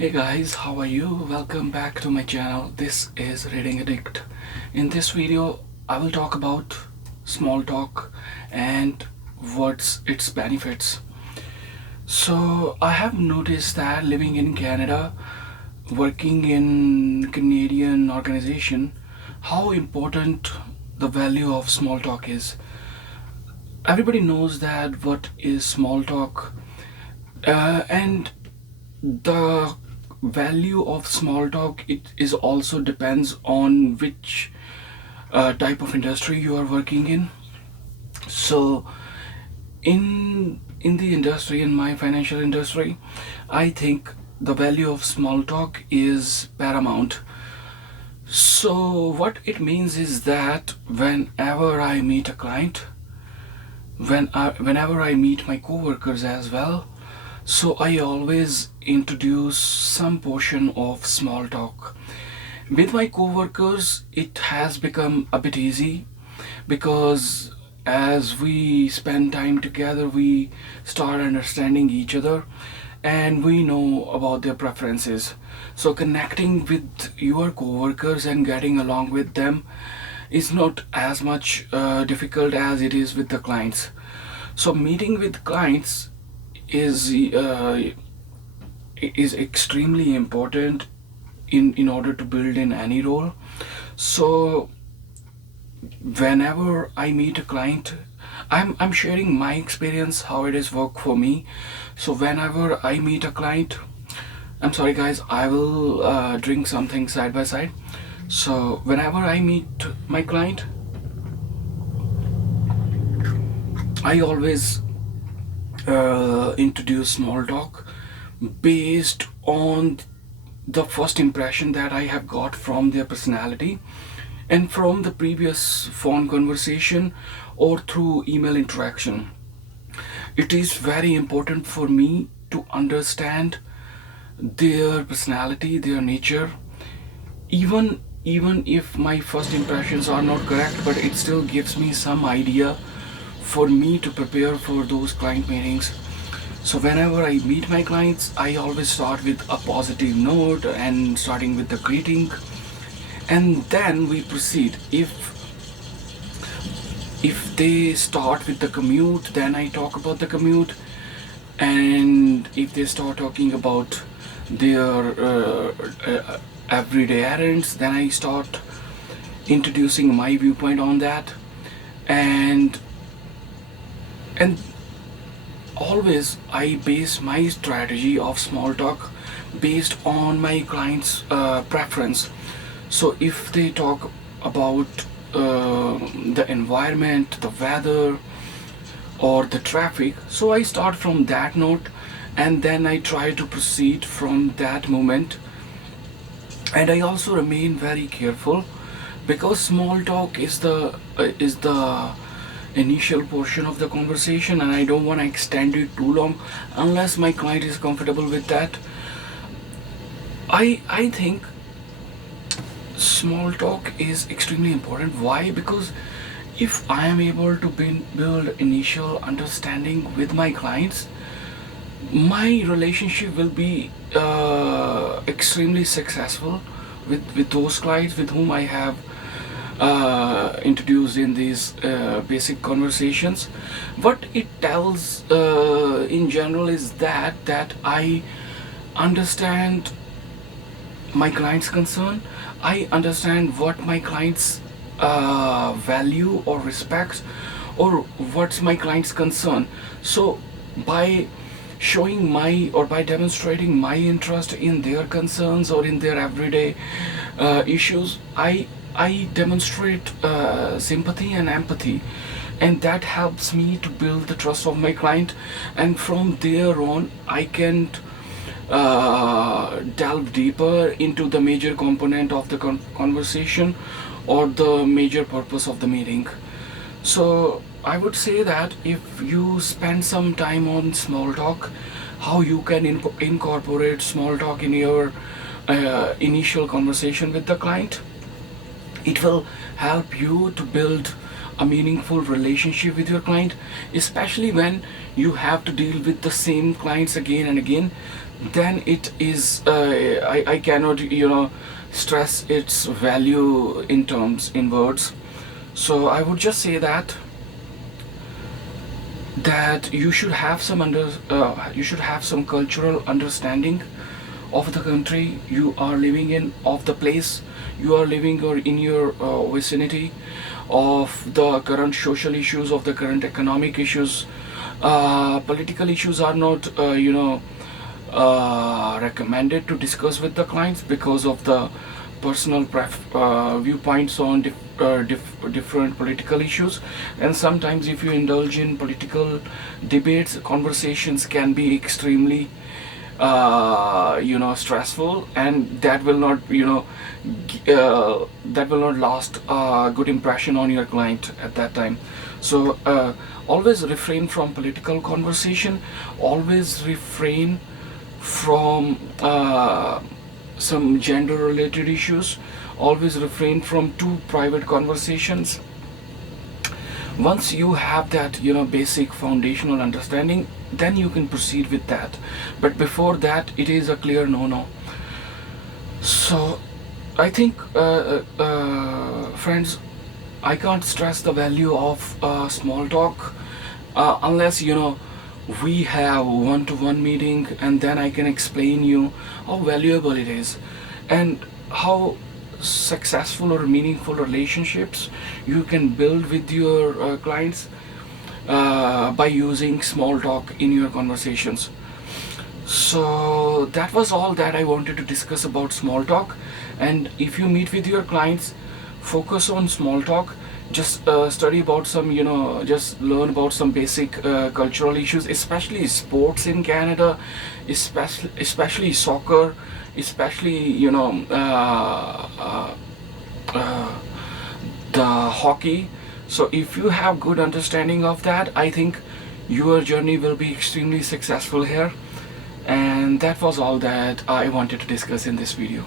Hey guys, how are you? Welcome back to my channel. This is Reading Addict. In this video, I will talk about small talk and what's its benefits. So, I have noticed that living in Canada, working in Canadian organization, how important the value of small talk is. Everybody knows that what is small talk, and the value of small talk, it is also depends on which type of industry you are working in. So in the industry, in my financial industry, I think the value of small talk is paramount. So what it means is that whenever I meet a client, whenever I meet my coworkers as well, so I always introduce some portion of small talk. With my coworkers, it has become a bit easy because as we spend time together, we start understanding each other and we know about their preferences. So connecting with your coworkers and getting along with them is not as much difficult as it is with the clients. So meeting with clients is is extremely important in order to build in any role. So whenever I meet a client, I'm sharing my experience how it is work for me. So whenever I meet a client, I'm sorry guys, I will drink something side by side. So whenever I meet my client, I always introduce small talk based on the first impression that I have got from their personality and from the previous phone conversation or through email interaction. It is very important for me to understand their personality, their nature, even if my first impressions are not correct, but it still gives me some idea for me to prepare for those client meetings. So whenever I meet my clients, I always start with a positive note and starting with the greeting, and then we proceed. If they start with the commute, then I talk about the commute, and if they start talking about their everyday errands, then I start introducing my viewpoint on that, and and always I base my strategy of small talk based on my client's preference. So if they talk about the environment, the weather, or the traffic, so I start from that note and then I try to proceed from that moment. And I also remain very careful because small talk is the initial portion of the conversation, and I don't want to extend it too long unless my client is comfortable with that. I think small talk is extremely important. Why? Because if I am able to build initial understanding with my clients, my relationship will be extremely successful with those clients with whom I have introduced in these basic conversations. What it tells in general is that I understand my client's concern. I understand what my clients value or respect, or what's my client's concern. So by showing my or by demonstrating my interest in their concerns or in their everyday issues, I demonstrate sympathy and empathy, and that helps me to build the trust of my client. And from there on, I can delve deeper into the major component of the conversation or the major purpose of the meeting. So I would say that if you spend some time on small talk, how you can incorporate small talk in your initial conversation with the client, it will help you to build a meaningful relationship with your client, especially when you have to deal with the same clients again and again. then it is I cannot stress its value in terms, in words. So I would just say that you should have some you should have some cultural understanding of the country you are living in, of the place you are living, or in your vicinity, of the current social issues, of the current economic issues. Political issues are not recommended to discuss with the clients because of the personal viewpoints on different political issues. And sometimes if you indulge in political debates, conversations can be extremely stressful, and that will not that will not last a good impression on your client at that time. So always refrain from political conversation, always refrain from some gender related issues, always refrain from too private conversations. Once you have that basic foundational understanding, then you can proceed with that. But before that, it is a clear no. So I think friends, I can't stress the value of small talk unless we have one-to-one meeting, and then I can explain you how valuable it is and how successful or meaningful relationships you can build with your clients by using small talk in your conversations. So that was all that I wanted to discuss about small talk. And if you meet with your clients, focus on small talk. Just study about some, just learn about some basic cultural issues, especially sports in Canada, especially soccer, especially the hockey. So if you have good understanding of that, I think your journey will be extremely successful here. And that was all that I wanted to discuss in this video.